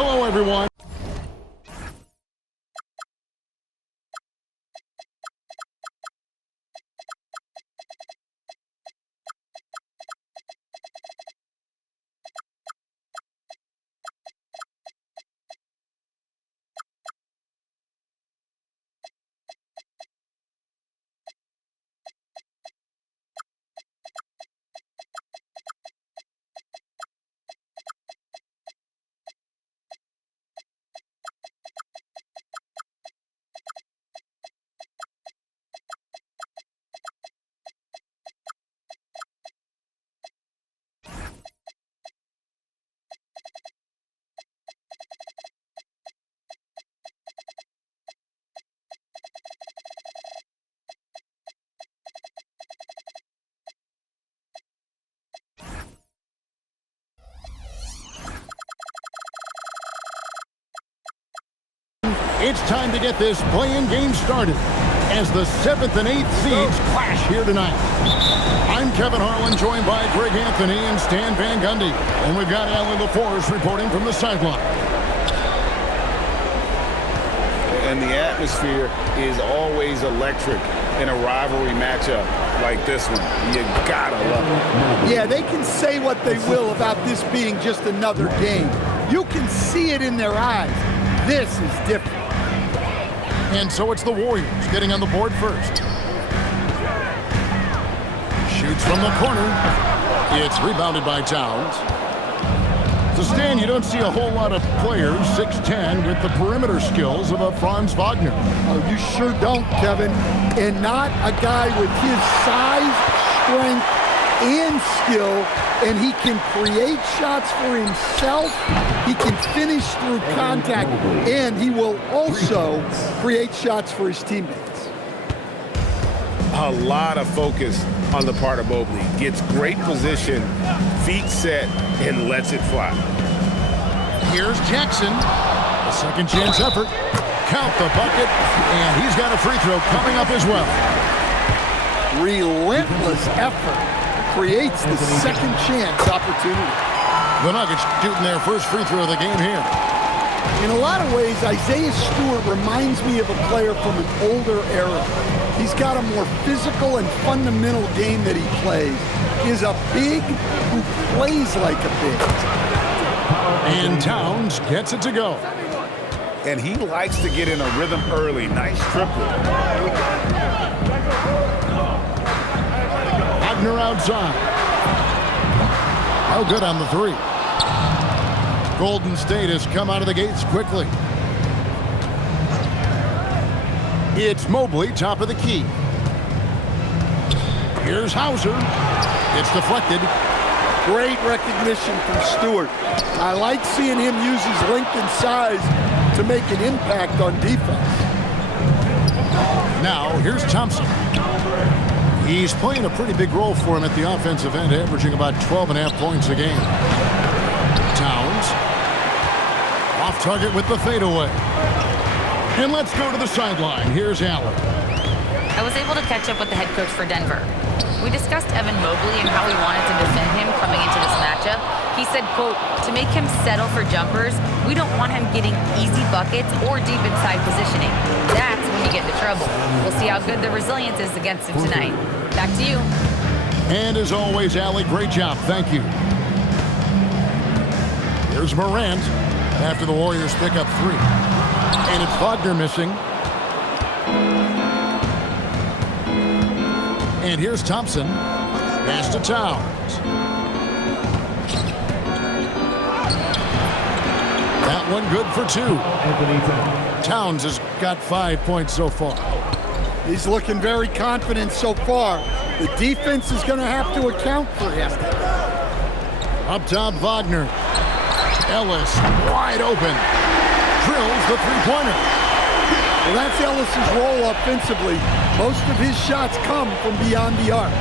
Hello, everyone. It's time to get this play-in game started as the 7th and 8th seeds clash here tonight. I'm Kevin Harlan, joined by Greg Anthony and Stan Van Gundy. And we've got Alan LaForce reporting from the sideline. And the atmosphere is always electric in a rivalry matchup like this one. You gotta love it. Yeah, they can say what they will about this being just another game. You can see it in their eyes. This is different. And so it's the Warriors getting on the board first. Shoots from the corner. It's rebounded by Towns. So, Stan, you don't see a whole lot of players, 6'10", with the perimeter skills of a Franz Wagner. Oh, you sure don't, Kevin. And not a guy with his size, strength, and skill. And he can create shots for himself. He can finish through contact. And he will also create shots for his teammates. A lot of focus on the part of Mobley. Gets great position, feet set, and lets it fly. Here's Jackson. A second chance effort. Count the bucket. And he's got a free throw coming up as well. Relentless effort creates the second chance opportunity. The Nuggets shooting their first free throw of the game here. In a lot of ways, Isaiah Stewart reminds me of a player from an older era. He's got a more physical and fundamental game that he plays. He is a big who plays like a big. And Towns gets it to go. And he likes to get in a rhythm early. Nice triple. Wagner outside. Oh, good on the three. Golden State has come out of the gates quickly. It's Mobley, top of the key. Here's Hauser. It's deflected. Great recognition from Stewart. I like seeing him use his length and size to make an impact on defense. Now, here's Thompson. He's playing a pretty big role for him at the offensive end, averaging about 12.5 points a game. Towns. Off target with the fadeaway. And let's go to the sideline. Here's Allen. I was able to catch up with the head coach for Denver. We discussed Evan Mobley and how we wanted to defend him coming into this matchup. He said, quote, to make him settle for jumpers, we don't want him getting easy buckets or deep inside positioning. That's when you get into trouble. We'll see how good the resilience is against him tonight. Back to you. And as always, Allie, great job. Thank you. Here's Morant after the Warriors pick up 3. And it's Wagner missing. And here's Thompson. Pass to Towns. That one good for 2. Towns has got 5 points so far. He's looking very confident so far. The defense is going to have to account for him. Up top, Wagner. Ellis wide open. Drills the three-pointer. Well, that's Ellis's role offensively. Most of his shots come from beyond the arc.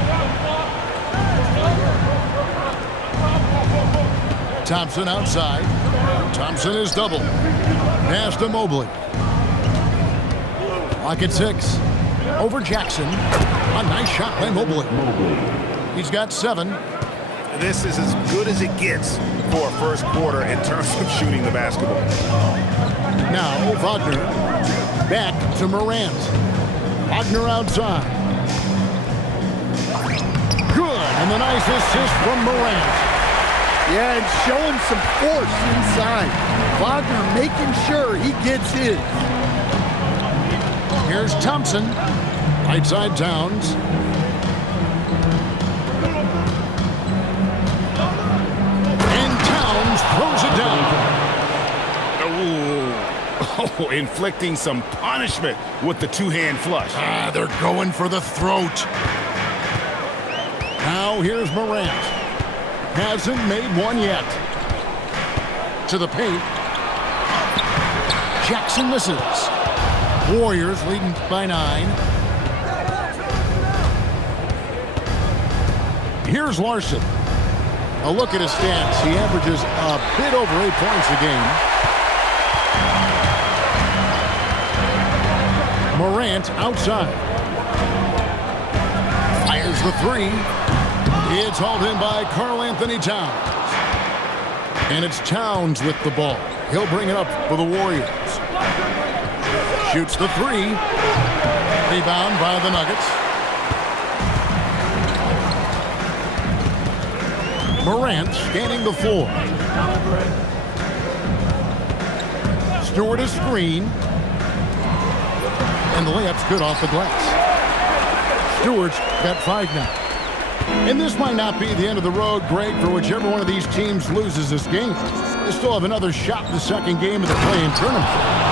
Thompson outside. Thompson is doubled. Pass to Mobley. Clock at 6. Over Jackson. A nice shot by Mobley. He's got 7. This is as good as it gets for a first quarter in terms of shooting the basketball. Now Wagner back to Morant. Wagner outside. Good, and the nice assist from Morant. Yeah, and showing some force inside. Wagner making sure he gets his. Here's Thompson. Right side Towns. And Towns throws it down. Oh, inflicting some punishment with the two-hand flush. They're going for the throat. Now here's Morant. Hasn't made one yet. To the paint. Jackson misses. Warriors leading by 9. Here's Larson. A look at his stats. He averages a bit over 8 points a game. Morant outside. Fires the 3. It's hauled in by Karl-Anthony Towns. And it's Towns with the ball. He'll bring it up for the Warriors. Shoots the 3. Rebound by the Nuggets. Morant scanning the floor. Stewart a screen. And the layup's good off the glass. Stewart's got 5 now. And this might not be the end of the road, Greg, for whichever one of these teams loses this game. They still have another shot in the second game of the play-in tournament.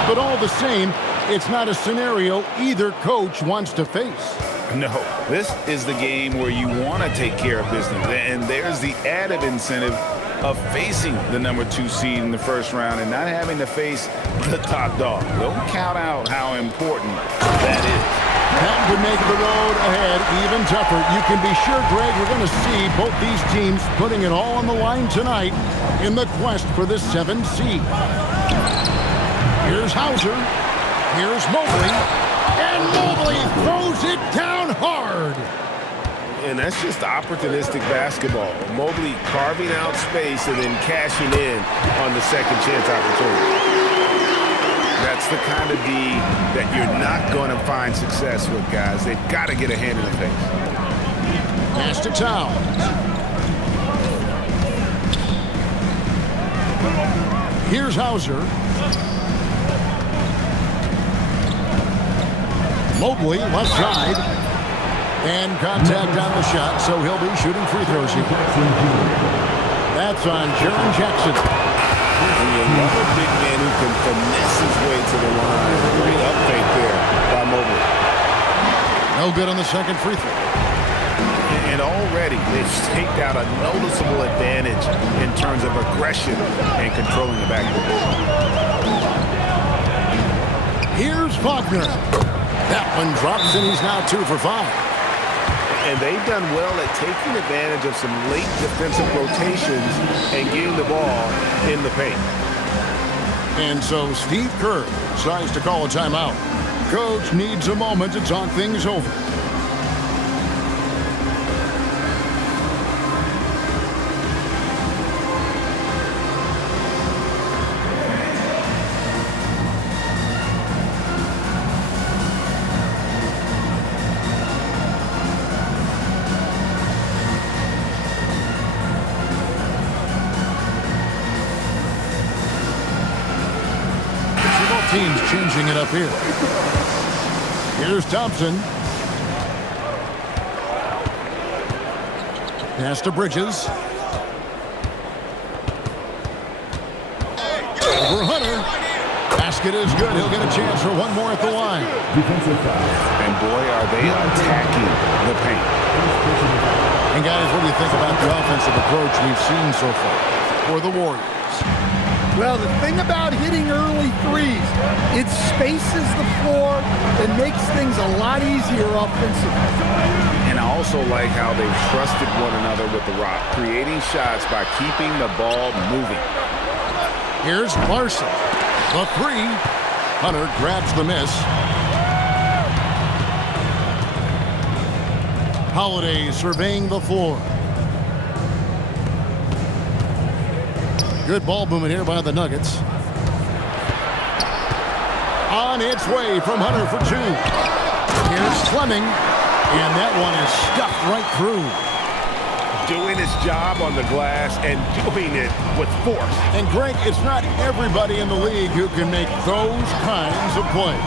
But all the same, it's not a scenario either coach wants to face. No, this is the game where you want to take care of business. And there's the added incentive of facing the number 2 seed in the first round and not having to face the top dog. Don't count out how important that is. That would make the road ahead even tougher. You can be sure, Greg, we're going to see both these teams putting it all on the line tonight in the quest for the 7th seed. Here's Hauser. Here's Mobley. And Mobley throws it down hard. And that's just opportunistic basketball. Mobley carving out space and then cashing in on the second chance opportunity. That's the kind of D that you're not going to find success with, guys. They've got to get a hand in the face. Pass to Towns. Here's Hauser. Mobley, left side. And contact on the shot, so he'll be shooting free throws here. That's on Jaren Jackson. And you love a big man who can finesse his way to the line. Great up fake there by Mobley. No good on the second free throw. And already they've staked out a noticeable advantage in terms of aggression and controlling the backcourt. Here's Wagner. That one drops, and he's now 2 for 5. And they've done well at taking advantage of some late defensive rotations and getting the ball in the paint. And so Steve Kerr decides to call a timeout. Coach needs a moment to talk things over. Teams changing it up here. Here's Thompson. Pass to Bridges. Over Hunter. Basket is good. He'll get a chance for one more at the line. And boy, are they attacking the paint. And guys, what do you think about the offensive approach we've seen so far for the Warriors? Well, the thing about hitting early threes, it spaces the floor and makes things a lot easier offensively. And I also like how they've trusted one another with the rock, creating shots by keeping the ball moving. Here's Larson. The 3. Hunter grabs the miss. Holiday surveying the floor. Good ball movement here by the Nuggets. On its way from Hunter for two. Here's Fleming, and that one is stuffed right through. Doing his job on the glass and doing it with force. And Greg, it's not everybody in the league who can make those kinds of plays.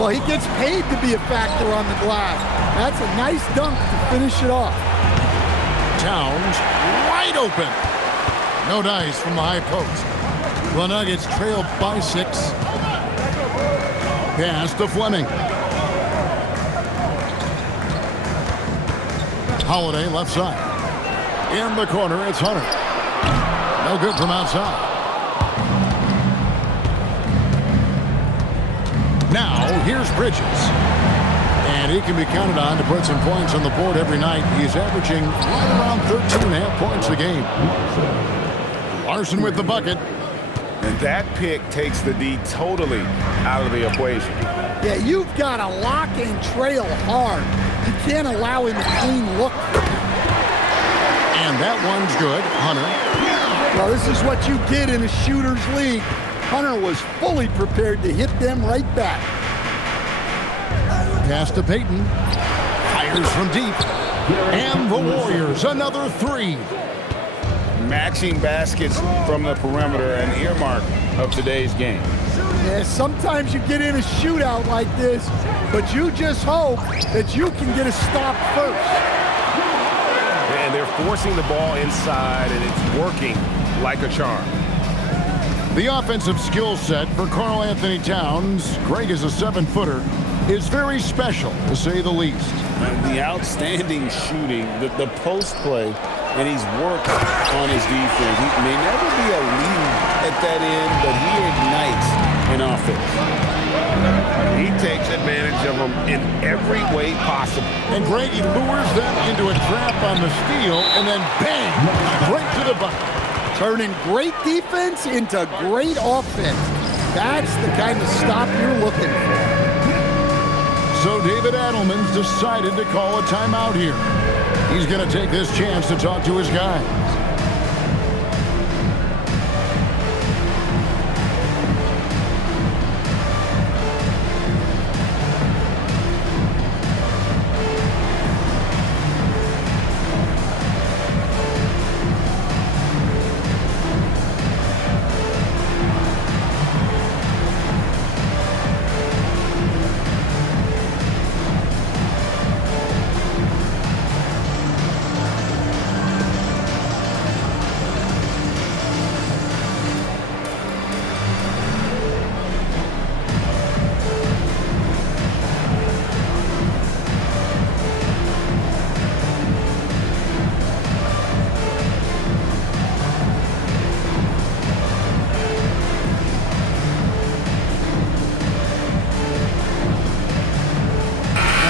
Well, he gets paid to be a factor on the glass. That's a nice dunk to finish it off. Towns wide open. No dice from the high post. The Nuggets trail by 6. Pass to Fleming. Holiday left side. In the corner, it's Hunter. No good from outside. Now, here's Bridges. And he can be counted on to put some points on the board every night. He's averaging right around 13.5 points a game. Larson with the bucket. And that pick takes the D totally out of the equation. Yeah, you've got to lock and trail hard. You can't allow him a clean look. And that one's good. Hunter. Well, this is what you get in a shooter's league. Hunter was fully prepared to hit them right back. Pass to Payton. Fires from deep. And the Warriors, another 3. Matching baskets from the perimeter, an earmark of today's game. Yeah, sometimes you get in a shootout like this, but you just hope that you can get a stop first. And they're forcing the ball inside, and it's working like a charm. The offensive skill set for Karl Anthony Towns, Greg is a 7-footer, is very special, to say the least. And the outstanding shooting, the post play, and he's worked on his defense. He may never be a lead at that end, but he ignites an offense. He takes advantage of them in every way possible. And Greg, he lures them into a trap on the steal, and then bang, right to the bucket. Turning great defense into great offense. That's the kind of stop you're looking for. So David Adelman's decided to call a timeout here. He's going to take this chance to talk to his guys.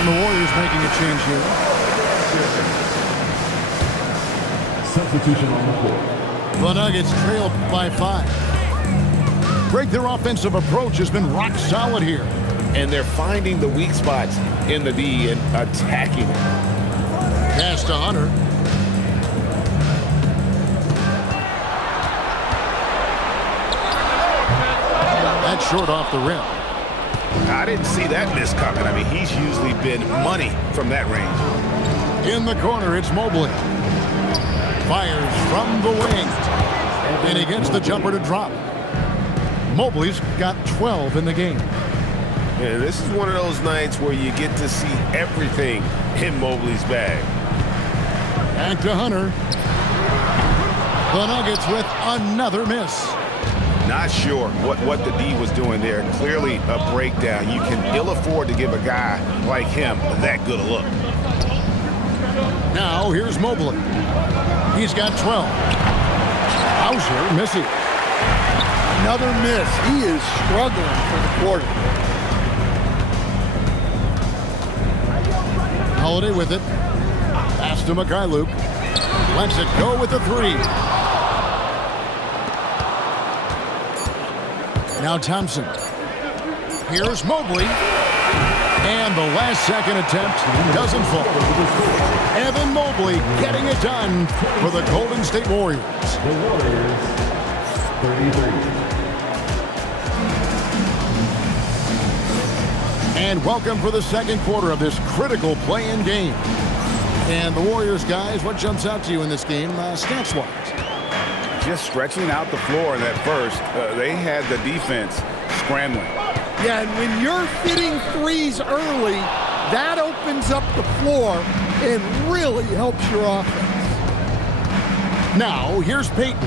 The Warriors making a change here. Substitution on the floor. The Nuggets trail by 5. Greg, their offensive approach has been rock solid here. And they're finding the weak spots in the D and attacking it. Pass to Hunter. That's short off the rim. I didn't see that miss coming. I mean, he's usually been money from that range. In the corner, it's Mobley. Fires from the wing. And he gets the jumper to drop. Mobley's got 12 in the game. And this is one of those nights where you get to see everything in Mobley's bag. Back to Hunter. The Nuggets with another miss. Not sure what the D was doing there. Clearly a breakdown. You can ill afford to give a guy like him that good a look. Now here's Mobley. He's got 12. Hauser missing. Another miss. He is struggling for the quarter. Holiday with it. Pass to Mikhailuk. Lets it go with the 3. Now Thompson. Here's Mobley. And the last second attempt doesn't fall. Evan Mobley getting it done for the Golden State Warriors. The Warriors And welcome for the second quarter of this critical play-in game. And the Warriors, guys, what jumps out to you in this game, stats-wise? Just stretching out the floor in that first. They had the defense scrambling. Yeah, and when you're hitting threes early, that opens up the floor and really helps your offense. Now, here's Payton.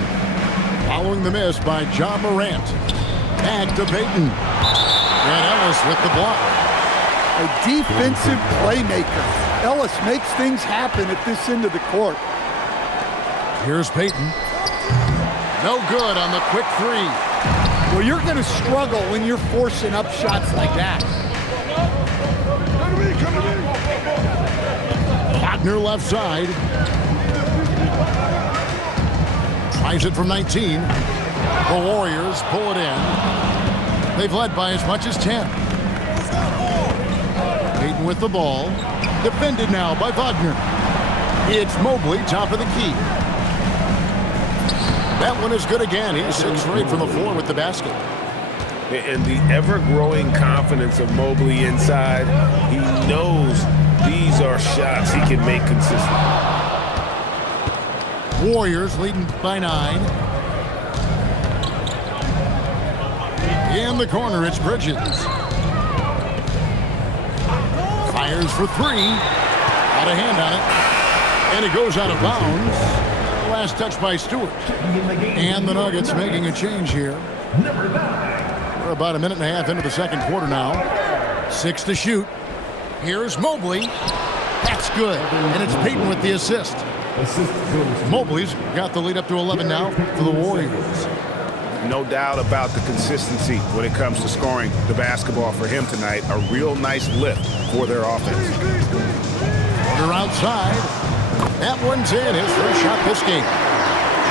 Following the miss by John Morant. Back to Payton. And Ellis with the block. A defensive playmaker. Ellis makes things happen at this end of the court. Here's Payton. No good on the quick three. Well, you're going to struggle when you're forcing up shots like that. Wagner left side. Tries it from 19. The Warriors pull it in. They've led by as much as 10. Payton with the ball. Defended now by Wagner. It's Mobley, top of the key. That one is good again. He's 6 for 8 from the floor with the basket. And the ever-growing confidence of Mobley inside, he knows these are shots he can make consistent. Warriors leading by 9. In the corner, it's Bridges. Fires for 3. Out of hand on it. And it goes out of bounds. Last touch by Stewart. And the Nuggets making a change here. We're about a minute and a half into the second quarter now. 6 to shoot. Here's Mobley. That's good. And it's Payton with the assist. Mobley's got the lead up to 11 now for the Warriors. No doubt about the consistency when it comes to scoring the basketball for him tonight. A real nice lift for their offense. They're outside. That one's in. His first shot this game.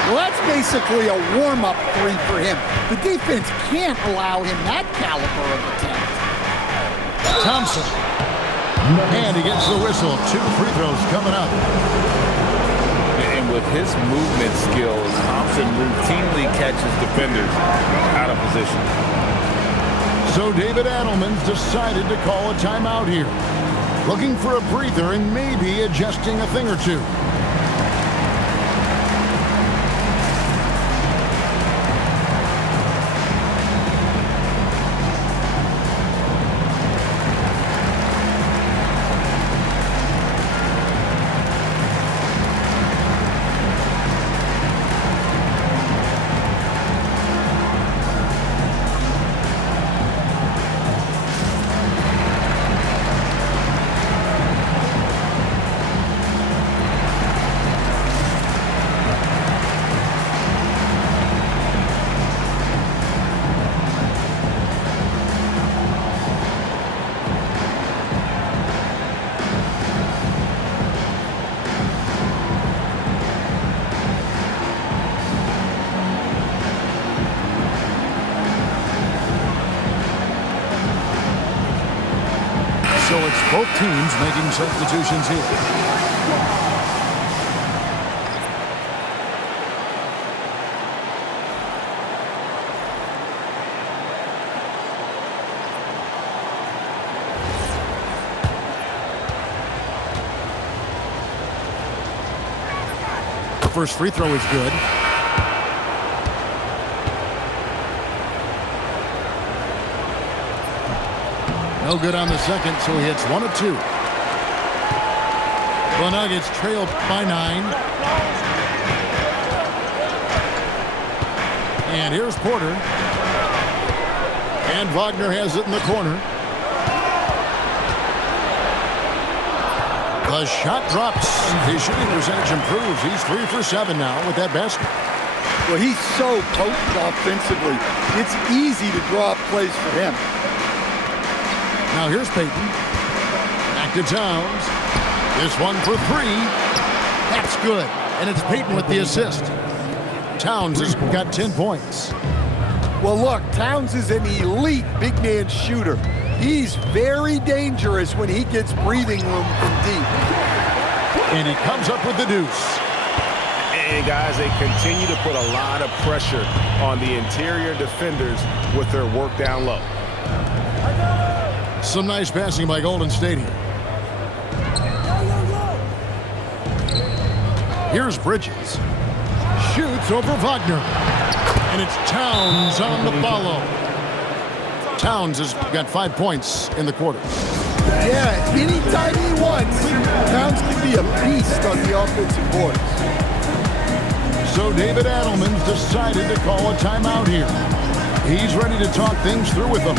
Well, that's basically a warm-up three for him. The defense can't allow him that caliber of attempt. Thompson. And he gets the whistle. 2 free throws coming up. And with his movement skills, Thompson routinely catches defenders out of position. So David Adelman's decided to call a timeout here. Looking for a breather and maybe adjusting a thing or two. So it's both teams making substitutions here. The first free throw is good. No good on the second, so he hits 1 of 2. The Nuggets trail by 9. And here's Porter. And Wagner has it in the corner. The shot drops. His shooting percentage improves. He's 3 for 7 now with that basket. Well, he's so potent offensively. It's easy to draw up plays for him. Now here's Payton. Back to Towns. This one for 3. That's good. And it's Payton with the assist. Towns has got 10 points. Well, look, Towns is an elite big man shooter. He's very dangerous when he gets breathing room from deep. And he comes up with the deuce. And guys, they continue to put a lot of pressure on the interior defenders with their work down low. Some nice passing by Golden State here. Here's Bridges. Shoots over Wagner. And it's Towns on the follow. Towns has got 5 points in the quarter. Yeah, anytime he wants, Towns can be a beast on the offensive boards. So David Adelman's decided to call a timeout here. He's ready to talk things through with them.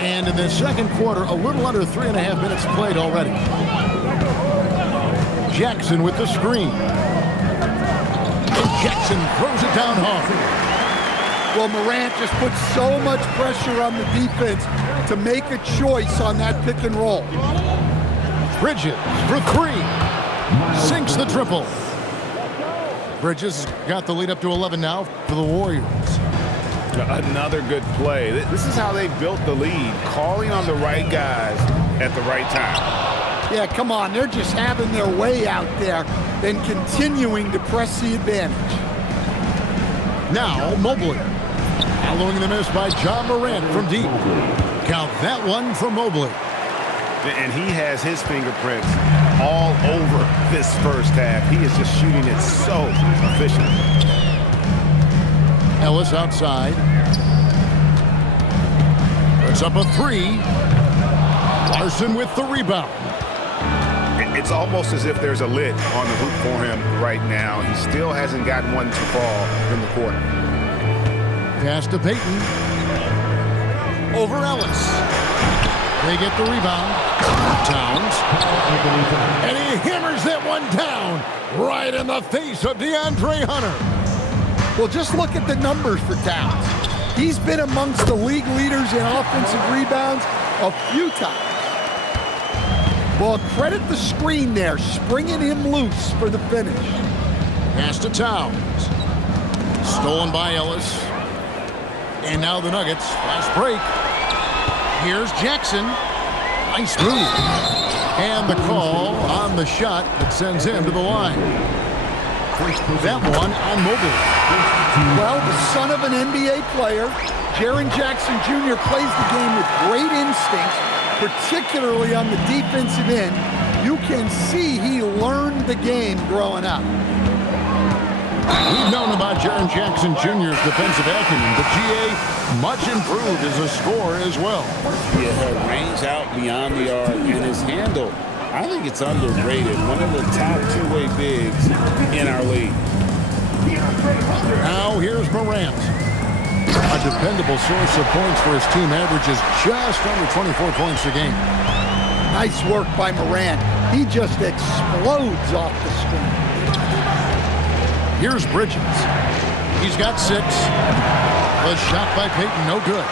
And in the second quarter, a little under 3.5 minutes played already. Jackson with the screen. And Jackson throws it down hard. Well, Morant just put so much pressure on the defense to make a choice on that pick and roll. Bridges for 3. Sinks the triple. Bridges got the lead up to 11 now for the Warriors. Another good play. This is how they built the lead, calling on the right guys at the right time. Yeah, come on. They're just having their way out there and continuing to press the advantage. Now Mobley. Following the miss by John Morant from deep. Count that one for Mobley. And he has his fingerprints all over this first half. He is just shooting it so efficiently. Ellis outside. Puts up a 3. Larson with the rebound. It's almost as if there's a lid on the hoop for him right now. He still hasn't gotten one to fall in the quarter. Pass to Payton. Over Ellis. They get the rebound. Towns. And he hammers that one down right in the face of DeAndre Hunter. Well, just look at the numbers for Towns. He's been amongst the league leaders in offensive rebounds a few times. Well, credit the screen there, springing him loose for the finish. Pass to Towns. Stolen by Ellis. And now the Nuggets. Fast break. Here's Jackson. Nice move. And the call on the shot that sends him to the line. That one on Mobley. Well, the son of an NBA player, Jaren Jackson Jr. plays the game with great instincts, particularly on the defensive end. You can see he learned the game growing up. We've known about Jaren Jackson Jr.'s defensive acumen, but GA much improved as a scorer as well. Yeah, range out beyond the arc, and his handle, I think it's underrated. One of the top two-way bigs in our league. Now here's Morant. A dependable source of points for his team, averages just under 24 points a game. Nice work by Morant. He just explodes off the screen. Here's Bridges. He's got 6. The shot by Payton, no good.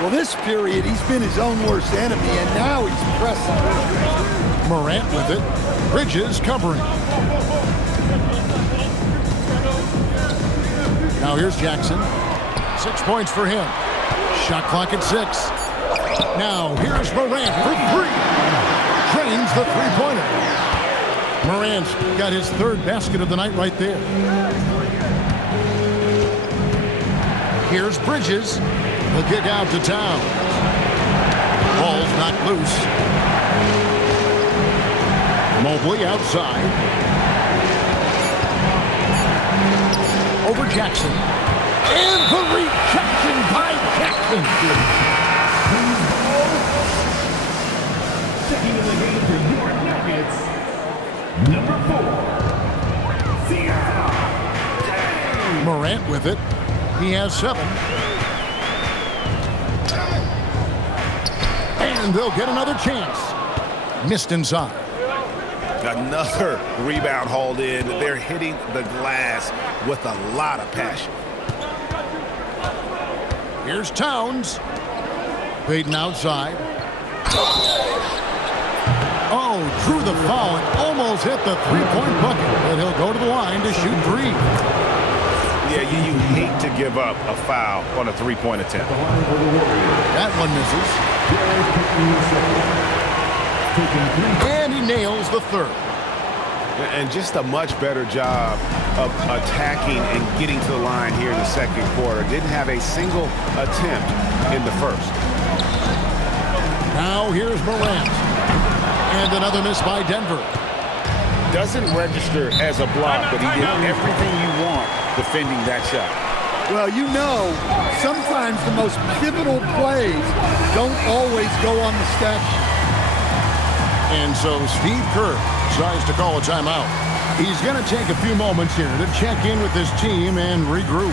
Well, this period, he's been his own worst enemy, and now he's pressing. Morant with it. Bridges covering. Now here's Jackson. 6 points for him. Shot clock at 6. Now here's Morant for 3. Drains the three-pointer. Morant's got his 3rd basket of the night right there. Here's Bridges. The kick out to Towns. Ball's knocked loose. Mobley outside. Over Jackson. And the rejection by Jackson. Checking in the game for your Nuggets, number 4, Seattle. Morant with it. He has 7. And they'll get another chance. Missed inside. Another rebound hauled in. They're hitting the glass with a lot of passion. Here's Towns. Payton outside. Oh, drew the foul and almost hit the three-point bucket. But he'll go to the line to shoot 3. Yeah, you hate to give up a foul on a three-point attempt. That one misses. And he nails the 3rd. And just a much better job of attacking and getting to the line here in the second quarter. Didn't have a single attempt in the first. Now here's Morant. And another miss by Denver. Doesn't register as a block, but he did everything you want defending that shot. Well, you know, sometimes the most pivotal plays don't always go on the stat sheet. And so Steve Kerr decides to call a timeout. He's going to take a few moments here to check in with his team and regroup.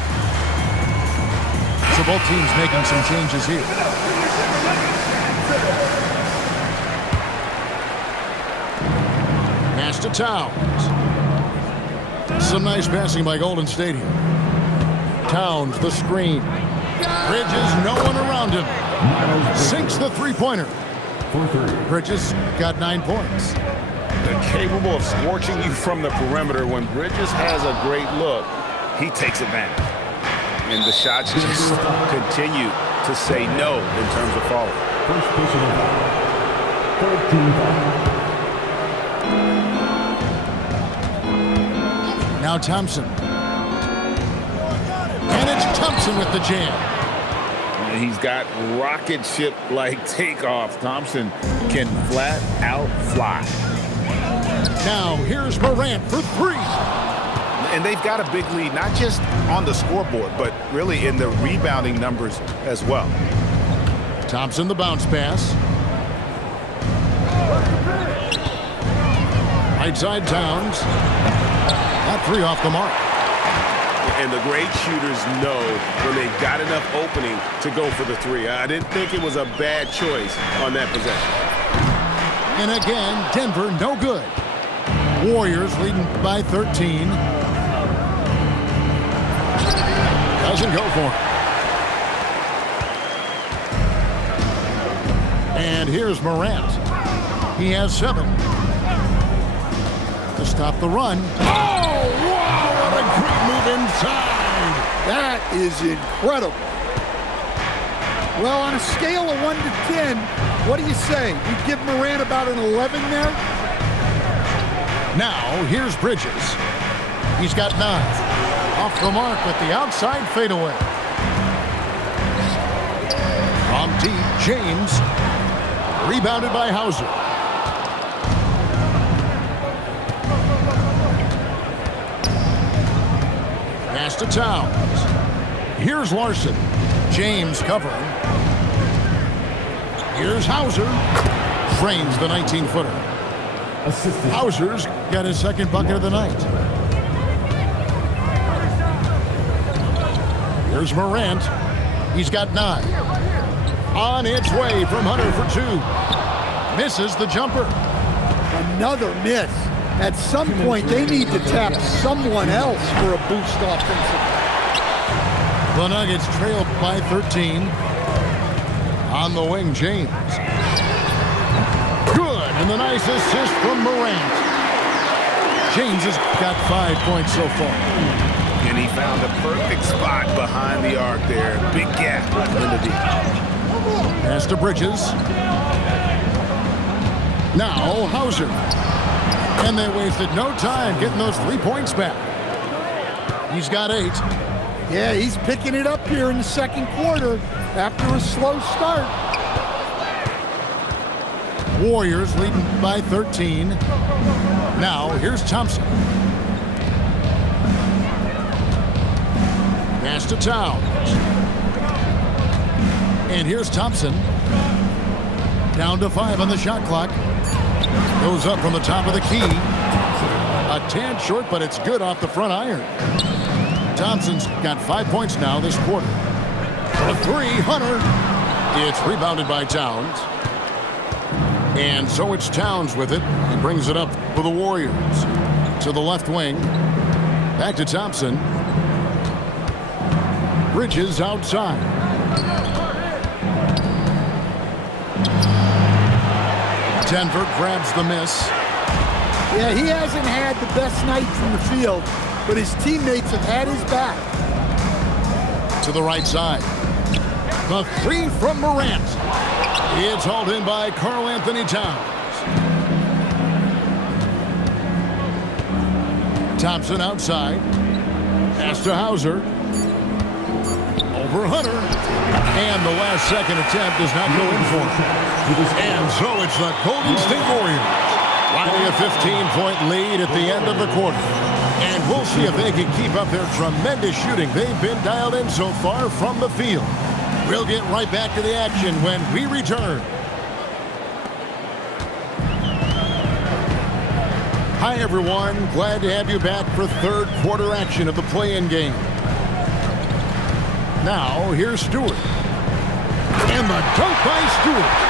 So both teams making some changes here. Pass to Towns. Some nice passing by Golden State here. Towns, the screen. Bridges, no one around him. Sinks the three-pointer. Bridges got 9 points. They're capable of scorching you from the perimeter. When Bridges has a great look, he takes advantage. And the shots just continue to say no in terms of falling. First personal foul. 13 foul. Now Thompson. And it's Thompson with the jam. He's got rocket ship-like takeoff. Thompson can flat out fly. Now here's Morant for 3. And they've got a big lead, not just on the scoreboard, but really in the rebounding numbers as well. Thompson the bounce pass. Right side Towns. That 3 off the mark. And the great shooters know when they've got enough opening to go for the 3. I didn't think it was a bad choice on that possession. And again, Denver no good. Warriors leading by 13. Doesn't go for it. And here's Morant. He has 7. To stop the run. Oh, wow! What a great move inside. That is incredible. Well, on a scale of 1 to 10, what do you say? You give Morant about an 11 there? Now, here's Bridges. He's got 9. Off the mark with the outside fadeaway. From deep, James. Rebounded by Hauser. Pass to Towns. Here's Larson. James covering. Here's Hauser. Frames the 19-footer. Hauser's got his 2nd bucket of the night. Here's Morant. He's got 9. On its way from Hunter for 2. Misses the jumper. Another miss. At some point, they need to tap someone else for a boost offensively. The Nuggets trail by 13. On the wing, James. Good, and the nice assist from Morant. James has got 5 points so far. And he found the perfect spot behind the arc there. Big gap in the deep. Pass to Bridges. Now Hauser. And they wasted no time getting those 3 points back. He's got 8. Yeah, he's picking it up here in the second quarter after a slow start. Warriors leading by 13. Now, here's Thompson. Pass to Towns. And here's Thompson. Down to 5 on the shot clock. Goes up from the top of the key. A tad short, but it's good off the front iron. Thompson's got 5 points now this quarter. A three, Hunter. It's rebounded by Towns. And so it's Towns with it. He brings it up for the Warriors. To the left wing. Back to Thompson. Bridges outside. Denver grabs the miss. Yeah, he hasn't had the best night from the field, but his teammates have had his back. To the right side. The three from Morant. It's hauled in by Karl Anthony Towns. Thompson outside. Pass to Hauser. Over Hunter. And the last second attempt does not go in for him. And so it's the Golden State Warriors. Finally a 15-point lead at the end of the quarter. And we'll see if they can keep up their tremendous shooting they've been dialed in so far from the field. We'll get right back to the action when we return. Hi, everyone. Glad to have you back for third quarter action of the play-in game. Now, here's Stewart. And the dunk by Stewart.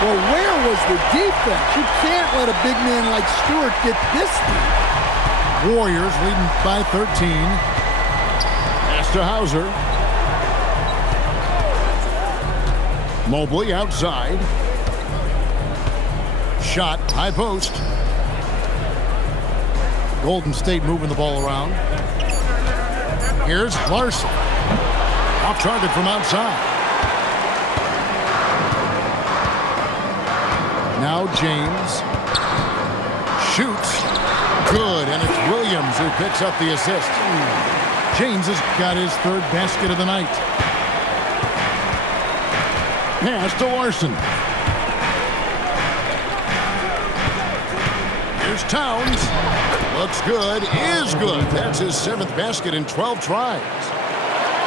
Well, where was the defense? You can't let a big man like Stewart get this deep. Warriors leading by 13. Pass to Hauser. Mobley outside. Shot, high post. Golden State moving the ball around. Here's Larson. Off target from outside. Now James. Shoots. Good, and it's Williams who picks up the assist. James has got his third basket of the night. Pass to Larson. Here's Towns. Looks good, is good. That's his 7th basket in 12 tries.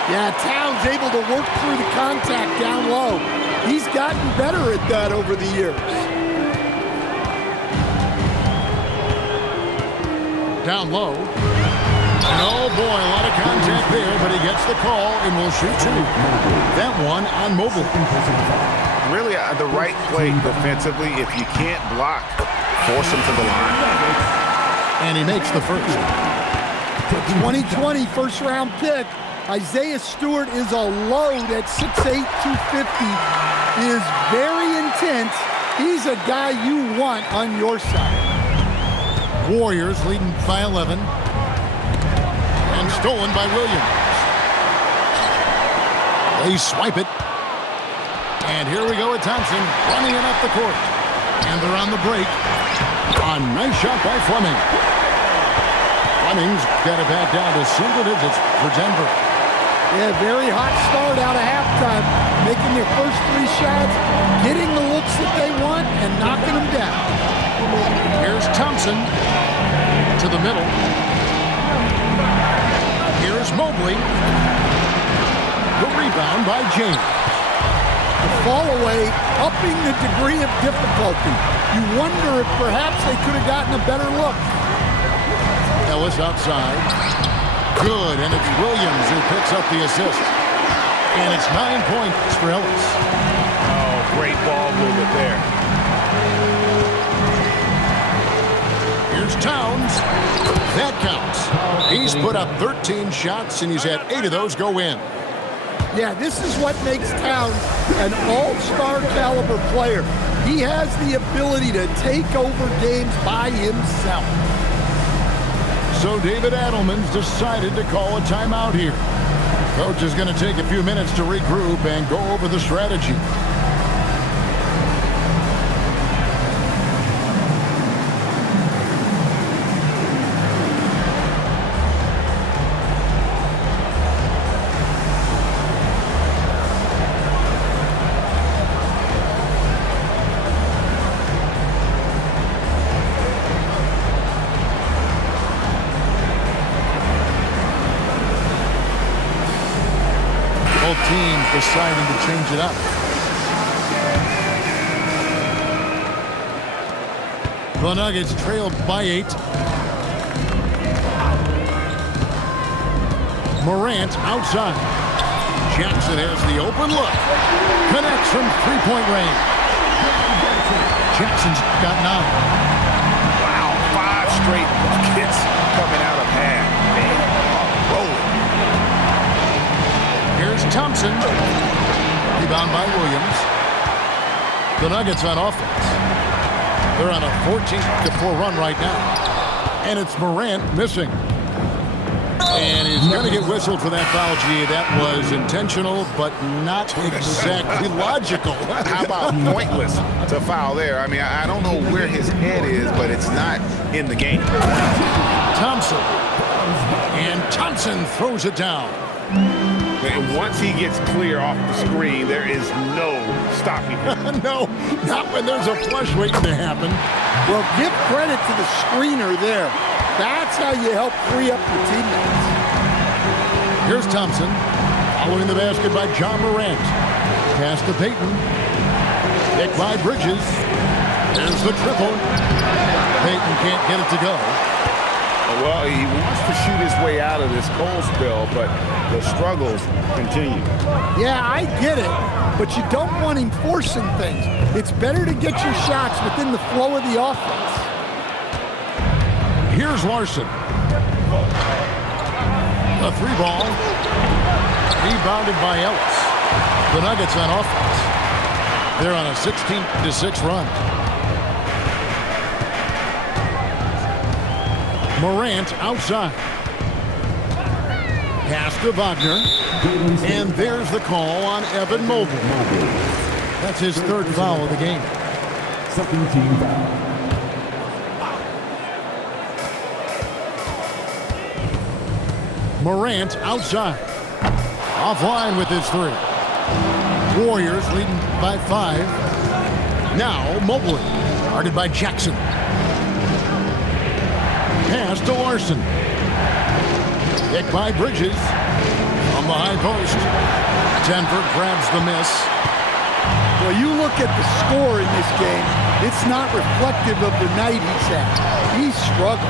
Yeah, Towns able to work through the contact down low. He's gotten better at that over the years. Down low. And oh boy, a lot of contact there, but he gets the call and will shoot 2. That one on Mobley. Really the right play defensively. If you can't block, force him to the line. And he makes the first. 2020 first-round pick. Isaiah Stewart is a load at 6'8", 250. He is very intense. He's a guy you want on your side. Warriors leading by 11. And stolen by Williams. They swipe it. And here we go with Thompson running it up the court. And they're on the break. A nice shot by Fleming. Fleming's got it back down to single digits for Denver. Yeah, very hot start out of halftime. Making their first 3 shots, getting the looks that they want, and knocking them down. Here's Thompson to the middle. Here's Mobley. The rebound by James. The fall away, upping the degree of difficulty. You wonder if perhaps they could have gotten a better look. Ellis outside. Good, and it's Williams who picks up the assist. And it's 9 points for Ellis. Oh, great ball movement there. Here's Towns. That counts. He's put up 13 shots, and he's had 8 of those go in. Yeah, this is what makes Towns an all-star caliber player. He has the ability to take over games by himself. So David Adelman's decided to call a timeout here. Coach is going to take a few minutes to regroup and go over the strategy. Both teams deciding to change it up. The Nuggets trailed by 8. Morant outside. Jackson has the open look. Connects from three-point range. Jackson's got 9. Wow, 5 straight buckets coming out of half. Man, rolling. Here's Thompson. Rebound by Williams. The Nuggets on offense. They're on a 14-4 run right now. And it's Morant missing. And he's going to get whistled for that foul, G. That was intentional, but not exactly logical. How about pointless to foul there? I mean, I don't know where his head is, but it's not in the game. Thompson. And Thompson throws it down. And once he gets clear off the screen, there is no stopping him. No, not when there's a flush waiting to happen. Well, give credit to the screener there. That's how you help free up your teammates. Here's Thompson. Following the basket by John Morant. Pass to Payton. Pick by Bridges. There's the triple. Payton can't get it to go. Well, he wants to shoot his way out of this cold spell, but the struggles continue. Yeah, I get it, but you don't want him forcing things. It's better to get your shots within the flow of the offense. Here's Larson. A 3-ball. Rebounded by Ellis. The Nuggets on offense. They're on a 16-6 run. Morant outside. Pass to Wagner. And there's the call on Evan Mobley. That's his 3rd foul of the game. Second team foul. Morant outside. Offline with his 3. Warriors leading by 5. Now Mobley. Guarded by Jackson. Pass to Larson. Pick by Bridges. On the high post. Denver grabs the miss. Well, you look at the score in this game, it's not reflective of the night he's had. He's struggled.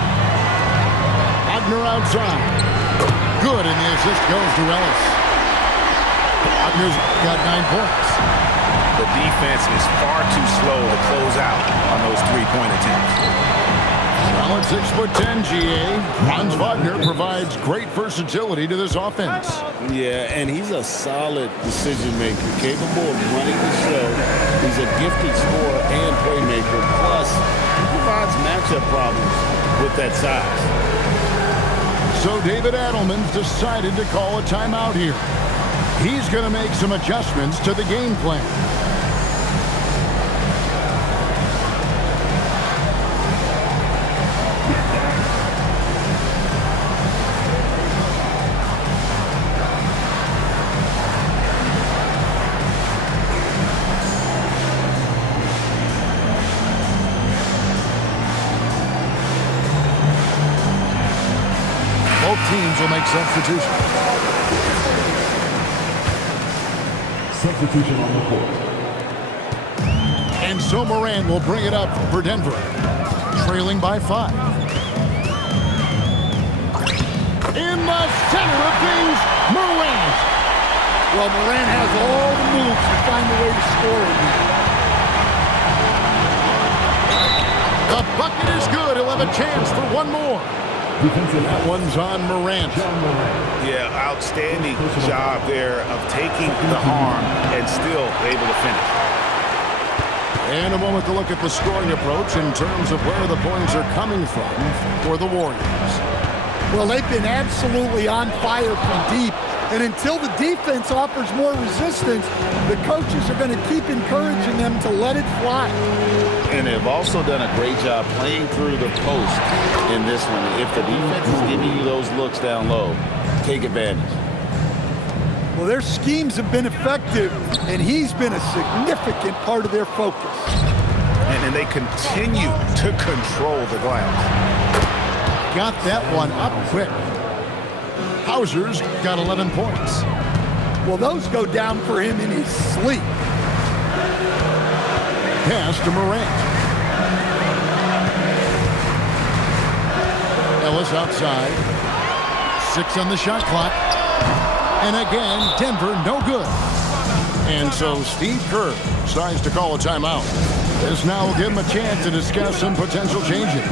Wagner outside. Good, and the assist goes to Ellis. Wagner's got 9 points. The defense is far too slow to close out on those 3-point attempts. Solid 6'10", GA. Franz Wagner provides great versatility to this offense. Yeah, and he's a solid decision maker, capable of running the show. He's a gifted scorer and playmaker. Plus, he provides matchup problems with that size. So David Adelman's decided to call a timeout here. He's going to make some adjustments to the game plan. Both teams will make substitutions. Substitution on the court. And so Morant will bring it up for Denver, trailing by 5. In the center of things, Morant. Well, Morant has all the moves to find a way to score in there. The bucket is good. He'll have a chance for one more. Defensive. That one's on Morant. Yeah, outstanding job there of taking the harm and still able to finish. And a moment to look at the scoring approach in terms of where the points are coming from for the Warriors. Well, they've been absolutely on fire from deep. And until the defense offers more resistance, the coaches are going to keep encouraging them to let it fly. And they've also done a great job playing through the post in this one. If the defense is giving you those looks down low, take advantage. Well, their schemes have been effective, and he's been a significant part of their focus. And they continue to control the glass. Got that one up quick. Hauser's got 11 points. Well, those go down for him in his sleep. Pass to Morant. Ellis outside. 6 on the shot clock. And again, Denver no good. And so Steve Kerr decides to call a timeout. This now will give him a chance to discuss some potential changes.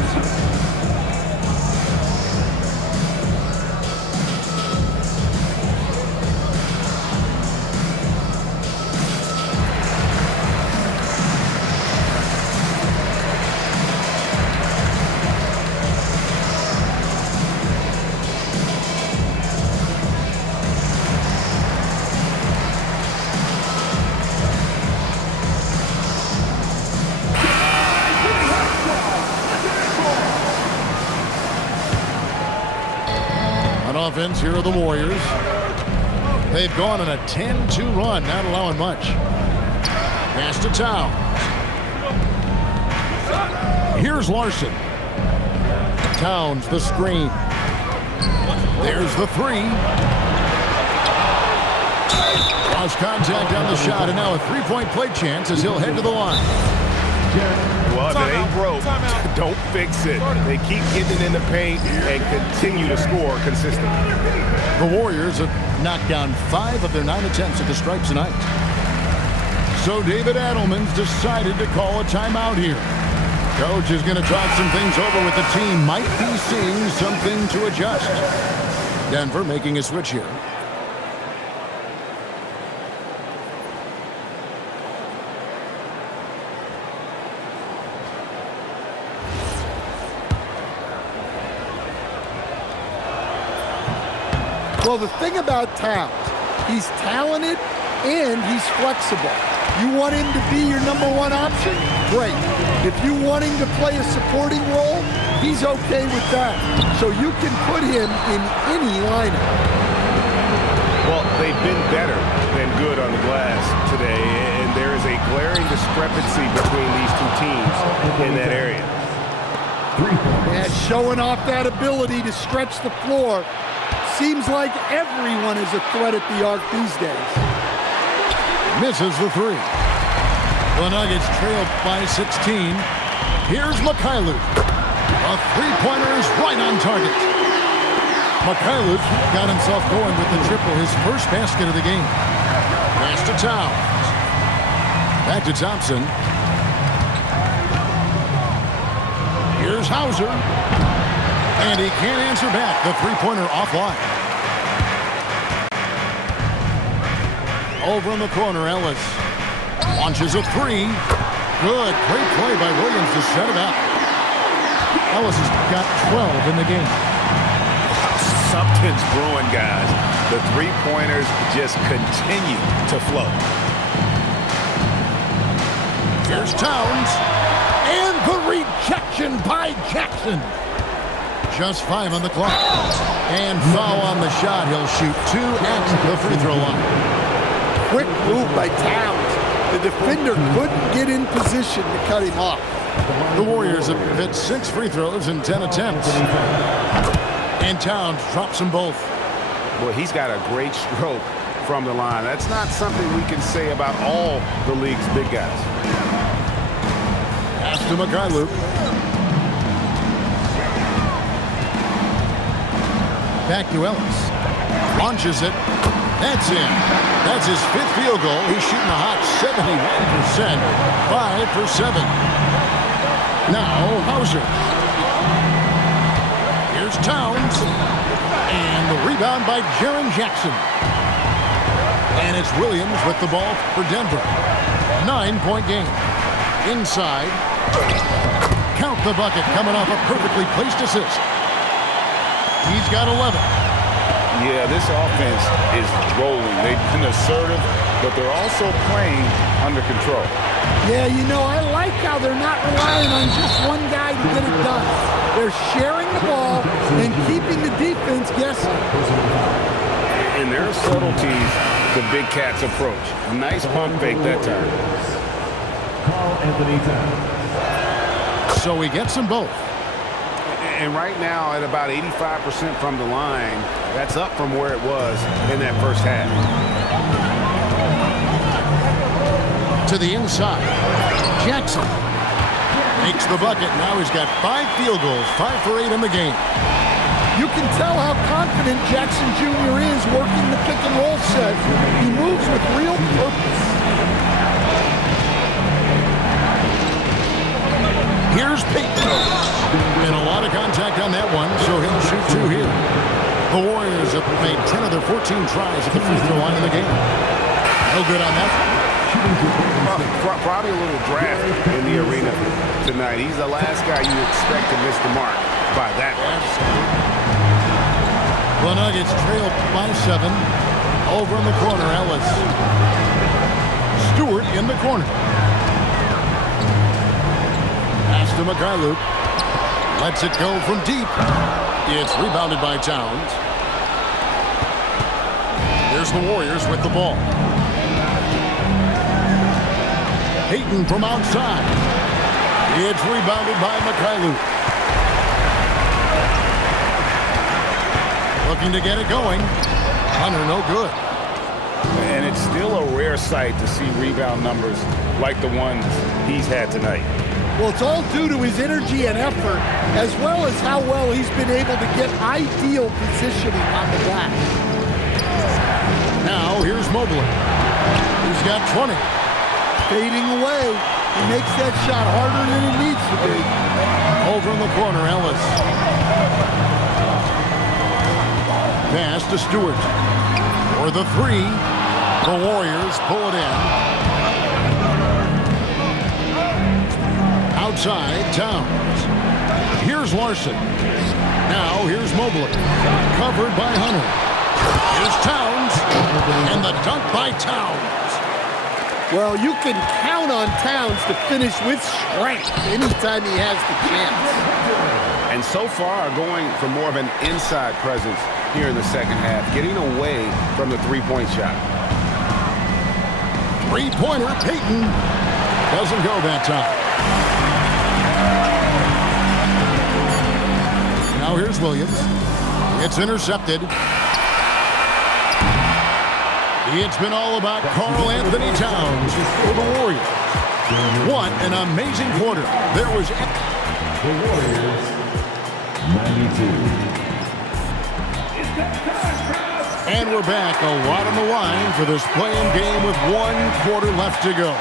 Offense here are the Warriors. They've gone on a 10-2 run, not allowing much. Pass to Towns. Here's Larson. Towns, the screen. There's the 3. Lost contact on the shot, and now a 3-point play chance as he'll head to the line. Well, if it ain't broke, don't fix it. They keep getting in the paint and continue to score consistently. The Warriors have knocked down 5 of their 9 attempts at the stripe tonight. So David Adelman's decided to call a timeout here. Coach is going to talk some things over with the team. Might be seeing something to adjust. Denver making a switch here. Well, the thing about Towns, he's talented and he's flexible. You want him to be your number 1 option? Great. If you want him to play a supporting role, he's okay with that. So you can put him in any lineup. Well, they've been better than good on the glass today, and there is a glaring discrepancy between these two teams in that area. And showing off that ability to stretch the floor. Seems like everyone is a threat at the arc these days. Misses the 3. The Nuggets trailed by 16. Here's Mikhailuk. A 3-pointer is right on target. Mikhailuk got himself going with the triple, his first basket of the game. Pass to Towns. Back to Thompson. Here's Hauser. And he can't answer back. The 3-pointer offline. Over in the corner, Ellis launches a 3. Good. Great play by Williams to set it up. Ellis has got 12 in the game. Something's brewing, guys. The 3-pointers just continue to flow. Here's Towns. And the rejection by Jackson. Just 5 on the clock. And foul on the shot. He'll shoot 2 at the free throw line. Quick move by Towns. The defender couldn't get in position to cut him off. The Warriors have hit 6 free throws in 10 attempts. And Towns drops them both. Boy, he's got a great stroke from the line. That's not something we can say about all the league's big guys. Pass to Mikhailuk. Back to Ellis. Launches it. That's in. That's his 5th field goal. He's shooting a hot 71%. 5 for 7. Now Hauser. Here's Towns. And the rebound by Jaren Jackson. And it's Williams with the ball for Denver. 9-point game. Inside. Count the bucket coming off a perfectly placed assist. He's got 11. Yeah, this offense is rolling. They've been assertive, but they're also playing under control. Yeah, you know, I like how they're not relying on just one guy to get it done. They're sharing the ball and keeping the defense guessing. And there are subtleties to Big Cat's approach. Nice pump fake that time. Carl Anthony Towns. So he gets them both. And right now, at about 85% from the line, that's up from where it was in that first half. To the inside. Jackson makes the bucket. Now he's got 5 field goals, 5 for 8 in the game. You can tell how confident Jackson Jr. is working the pick and roll set. He moves with real purpose. Here's Peyton. And a lot of contact on that one, so he'll shoot 2 here. The Warriors have made 10 of their 14 tries at the free throw line in the game. No good on that. Probably a little draft in the arena tonight. He's the last guy you expect to miss the mark by that much. The Nuggets trail by 7. Over in the corner, Ellis. Stewart in the corner. Pass to Mikhailuk. Lets it go from deep. It's rebounded by Towns. Here's the Warriors with the ball. Peyton from outside. It's rebounded by Mikhailuk. Looking to get it going. Hunter, no good. And it's still a rare sight to see rebound numbers like the ones he's had tonight. Well, it's all due to his energy and effort, as well as how well he's been able to get ideal positioning on the glass. Now, here's Mobley. He's got 20. Fading away. He makes that shot harder than it needs to be. Over in the corner, Ellis. Pass to Stewart. For the 3. The Warriors pull it in. Outside, Towns. Here's Larson. Now, here's Mobley. Covered by Hunter. Here's Towns. And the dunk by Towns. Well, you can count on Towns to finish with strength anytime he has the chance. And so far, going for more of an inside presence here in the second half, getting away from the three-point shot. Three-pointer, Peyton. Doesn't go that time. Now here's Williams. It's intercepted. It's been all about Karl Anthony Towns for the Warriors. What an amazing quarter. There was... The Warriors, 92. And we're back. A lot on the line for this play-in game with 1 quarter left to go.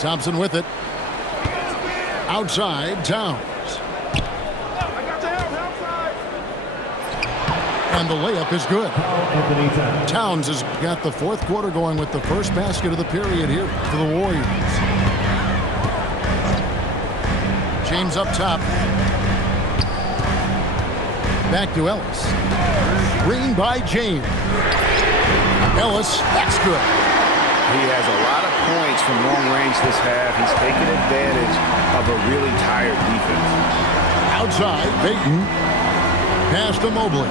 Thompson with it. Outside, Towns. And the layup is good. Towns has got the 4th quarter going with the first basket of the period here for the Warriors. James up top. Back to Ellis. Screen by James. Ellis, that's good. He has a lot of points from long range this half. He's taken advantage of a really tired defense. Outside, Peyton. Pass to Mobley.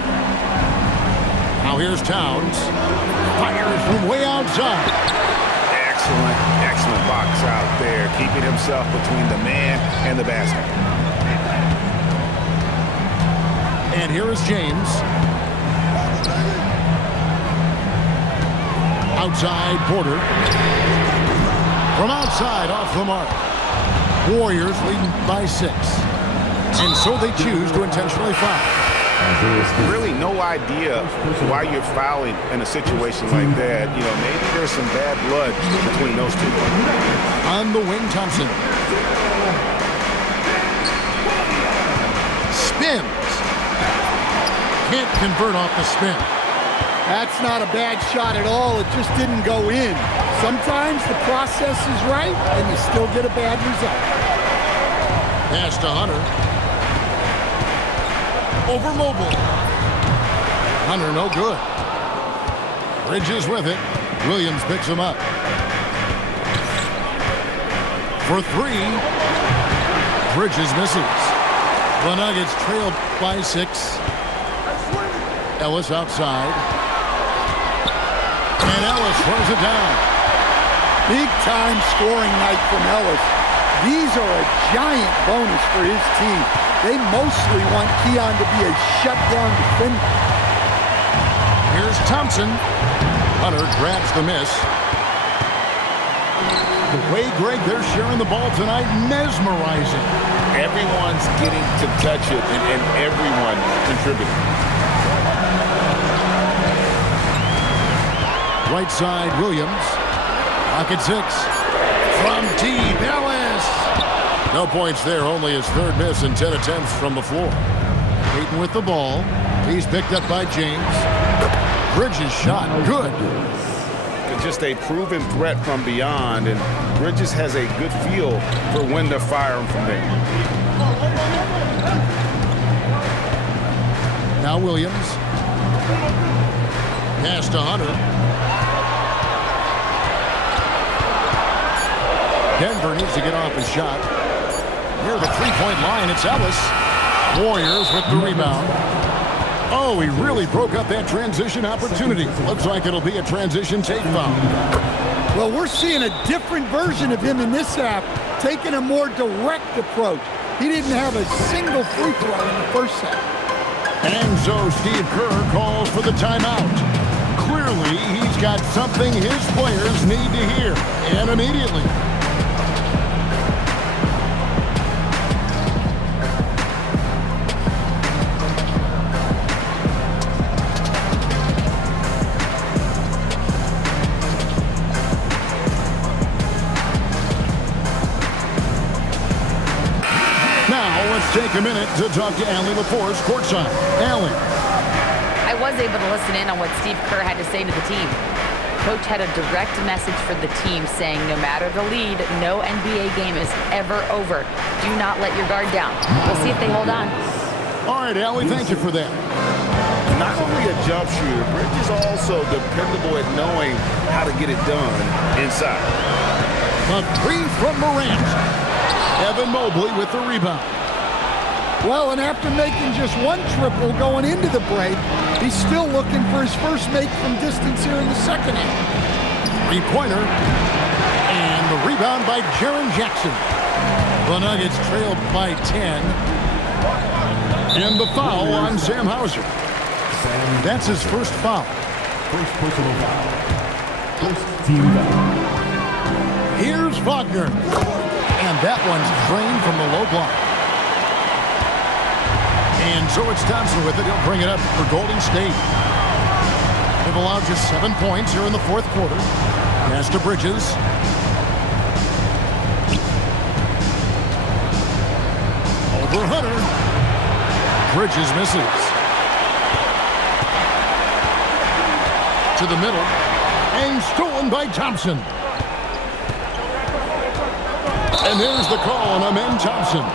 Now here's Towns. Fires from way outside. Excellent box out there, keeping himself between the man and the basket. And here is James. Outside, Porter. From outside, off the mark. Warriors leading by 6. And so they choose to intentionally foul. Really no idea why you're fouling in a situation like that. You know, maybe there's some bad blood between those two. On the wing, Thompson. Spins. Can't convert off the spin. That's not a bad shot at all. It just didn't go in. Sometimes the process is right, and you still get a bad result. Pass to Hunter. Over Mobley. Hunter, no good. Bridges with it. Williams picks him up. For 3. Bridges misses. The Nuggets trailed by 6. Ellis outside. And Ellis throws it down. Big time scoring night from Ellis. These are a giant bonus for his team. They mostly want Keon to be a shutdown defender. Here's Thompson. Hunter grabs the miss. The way, Greg, they're sharing the ball tonight, mesmerizing. Everyone's getting to touch it, and everyone contributing. Right side, Williams. Pocket 6. From deep, Ellis. No points there, only his third miss in 10 attempts from the floor. Peyton with the ball. He's picked up by James. Bridges shot, good. Just a proven threat from beyond, and Bridges has a good feel for when to fire him from there. Now Williams. Pass to Hunter. Denver needs to get off his shot. Near the three-point line, it's Ellis. Warriors with the rebound. Oh, he really broke up that transition opportunity. Looks like it'll be a transition take foul. Well, we're seeing a different version of him in this half, taking a more direct approach. He didn't have a single free throw in the first half. And so Steve Kerr calls for the timeout. Clearly, he's got something his players need to hear, and immediately. Take a minute to talk to Allie LaForce courtside. Allie. I was able to listen in on what Steve Kerr had to say to the team. Coach had a direct message for the team saying no matter the lead, no NBA game is ever over. Do not let your guard down. We'll see if they hold on. All right, Allie, thank you for that. Not only a jump shooter, Bridges is also dependable at knowing how to get it done inside. A three from Morant. Evan Mobley with the rebound. Well, and after making just one triple going into the break, he's still looking for his first make from distance here in the second half. Three-pointer. And the rebound by Jaren Jackson. The Nuggets trailed by 10. And the foul on Sam Hauser. That's his first foul. First personal foul. First team foul. Here's Wagner. And that one's drained from the low block. And so it's Thompson with it. He'll bring it up for Golden State. They've allowed just 7 points here in the fourth quarter. Pass to Bridges. Over Hunter. Bridges misses. To the middle. And stolen by Thompson. And there's the call on Amen Thompson.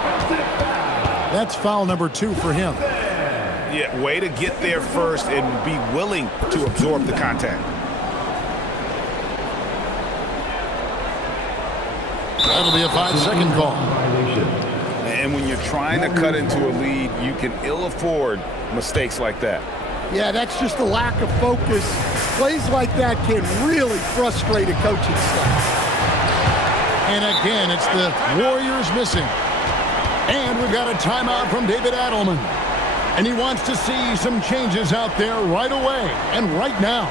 That's foul number 2 for him. Yeah, way to get there first and be willing to absorb the contact. That'll be a 5-second call. And when you're trying to cut into a lead, you can ill afford mistakes like that. Yeah, that's just a lack of focus. Plays like that can really frustrate a coaching staff. And again, it's the Warriors missing. And we've got a timeout from David Adelman. And he wants to see some changes out there right away and right now.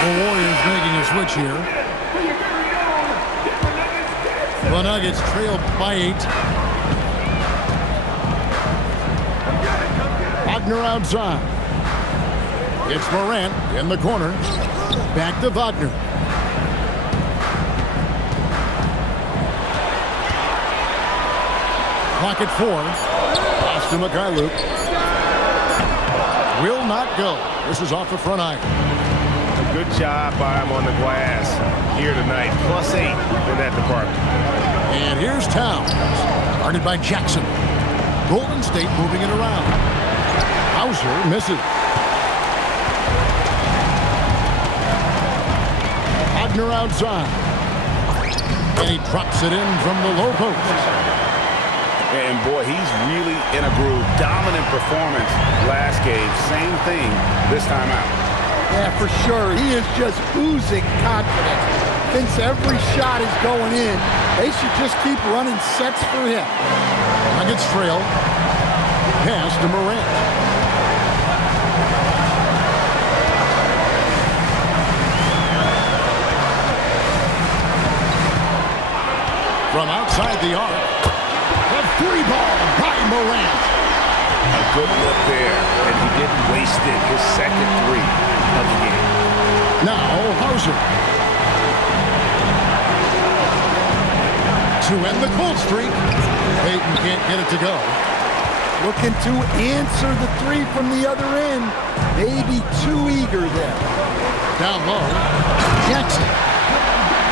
The Warriors making a switch here. The Nuggets trail by 8. Wagner outside. It's Morant in the corner. Back to Wagner. Clock at 4. Pass to Mikhailuk. Will not go. This is off the front iron. A good job by him on the glass here tonight. +8 in that department. And here's Towns. Guarded by Jackson. Golden State moving it around. Hauser misses. Wagner outside. And he drops it in from the low post. And boy, he's really in a groove. Dominant performance last game. Same thing this time out. Yeah, for sure. He is just oozing confidence. Thinks every shot is going in. They should just keep running sets for him. Nuggets trail. Pass to Morant. From outside the arc. A free ball by Morant. A good look there, and he didn't waste it. His second 3 of the game. Now Hauser. To end the cold streak. Payton can't get it to go. Looking to answer the 3 from the other end. Maybe too eager there. Down low. Jackson.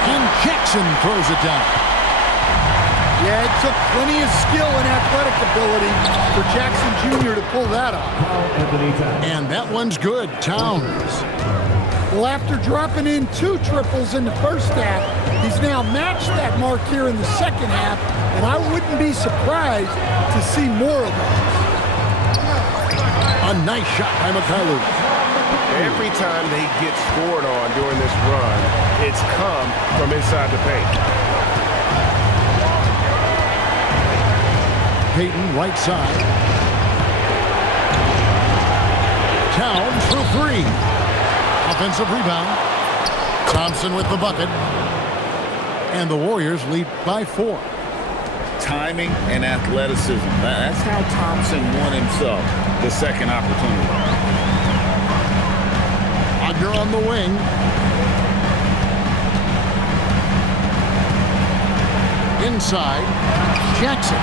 And Jackson throws it down. Yeah, it took plenty of skill and athletic ability for Jackson Jr. to pull that off. And that one's good. Towns. Well, after dropping in 2 triples in the first half, he's now matched that mark here in the second half, and I wouldn't be surprised to see more of those. A nice shot by Mikhailuk. Every time they get scored on during this run, it's come from inside the paint. Payton right side. Towns for 3. Offensive rebound. Thompson with the bucket. And the Warriors lead by 4. Timing and athleticism. That's how Thompson won himself the second opportunity. Wagner on the wing. Inside. Jackson.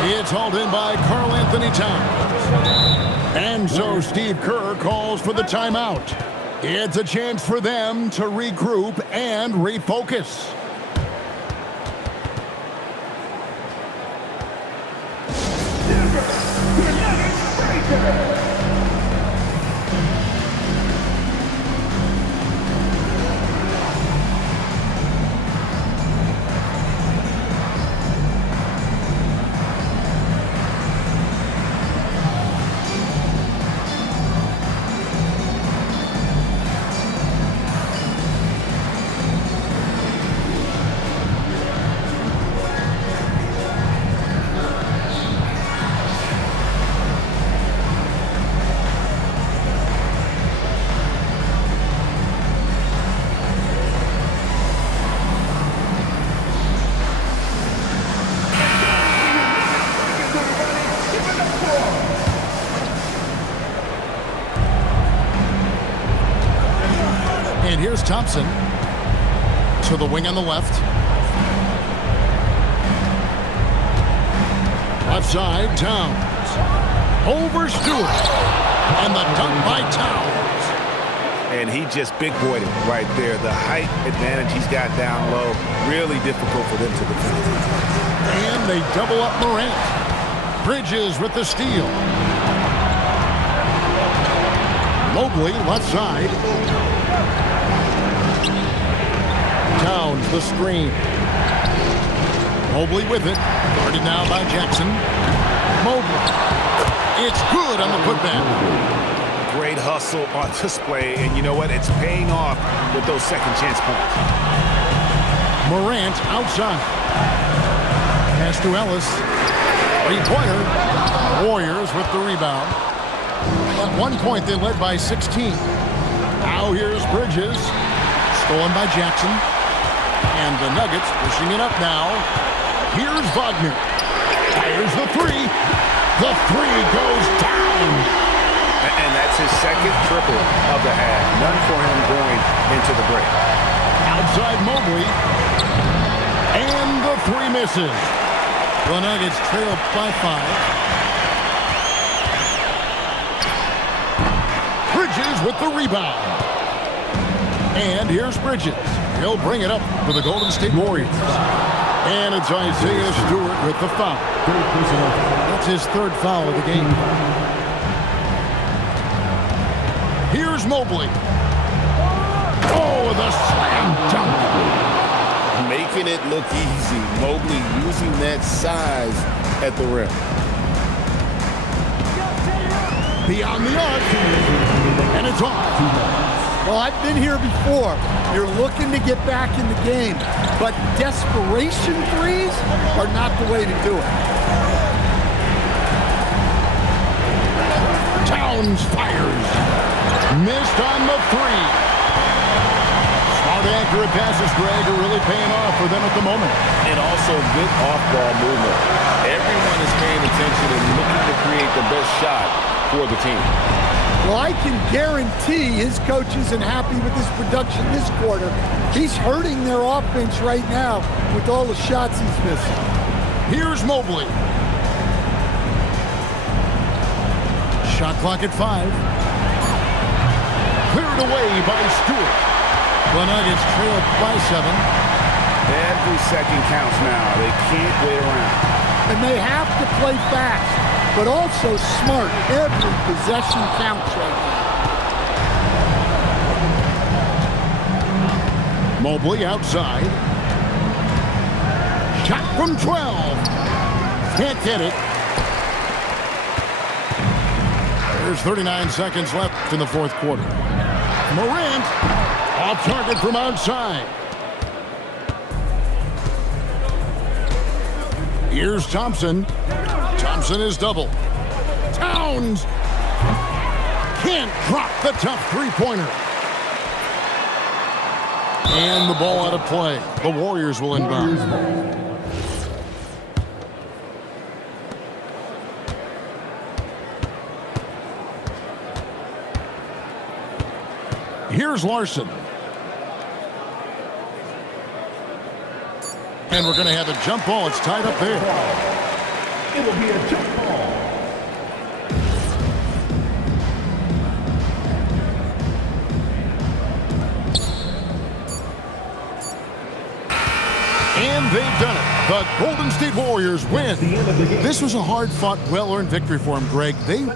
It's hauled in by Karl Anthony Towns. And so Steve Kerr calls for the timeout. It's a chance for them to regroup and refocus. And here's Thompson to the wing on the left. Left side, Towns. Over Stewart. And the dunk by Towns. And he just big-boyed it right there. The height advantage he's got down low, really difficult for them to defend. And they double up Morant. Bridges with the steal. Mobley, left side. Towns, the screen. Mobley with it. Guarded now by Jackson. Mobley. It's good on the putback. Great hustle on display, and you know what? It's paying off with those second chance points. Morant outside. Pass to Ellis. Three-pointer. Warriors with the rebound. At one point, they led by 16. Now here's Bridges. Stolen by Jackson. And the Nuggets pushing it up now. Here's Wagner. Fires the three. The three goes down. And that's his second triple of the half. None for him going into the break. Outside Mobley. And the three misses. The Nuggets trail by 5. Bridges with the rebound. And here's Bridges. He'll bring it up for the Golden State Warriors. And it's Isaiah Stewart with the foul. That's his third foul of the game. Here's Mobley. Oh, the slam dunk. Making it look easy. Mobley using that size at the rim. Beyond the arc. And it's off. Well, I've been here before. You're looking to get back in the game, but desperation threes are not the way to do it. Towns fires. Missed on the three. Smart, accurate passes, Greg, are really paying off for them at the moment. And also good off-ball movement. Everyone is paying attention and looking to create the best shot for the team. Well, I can guarantee his coach isn't happy with his production this quarter. He's hurting their offense right now with all the shots he's missing. Here's Mobley. Shot clock at 5. Cleared away by Stewart. The Nuggets trail by 7. Every second counts now. They can't wait around. And they have to play fast, but also smart. Every possession counts right now. Mobley outside. Shot from 12. Can't get it. There's 39 seconds left in the fourth quarter. Morant off target from outside. Here's Thompson. Thompson is double. Towns can't drop the tough three-pointer. And the ball out of play. The Warriors will inbound. Here's Larson. And we're going to have a jump ball. It's tied up there. It will be a jump ball. And they've done it. The Golden State Warriors win. This was a hard-fought, well-earned victory for them, Greg. They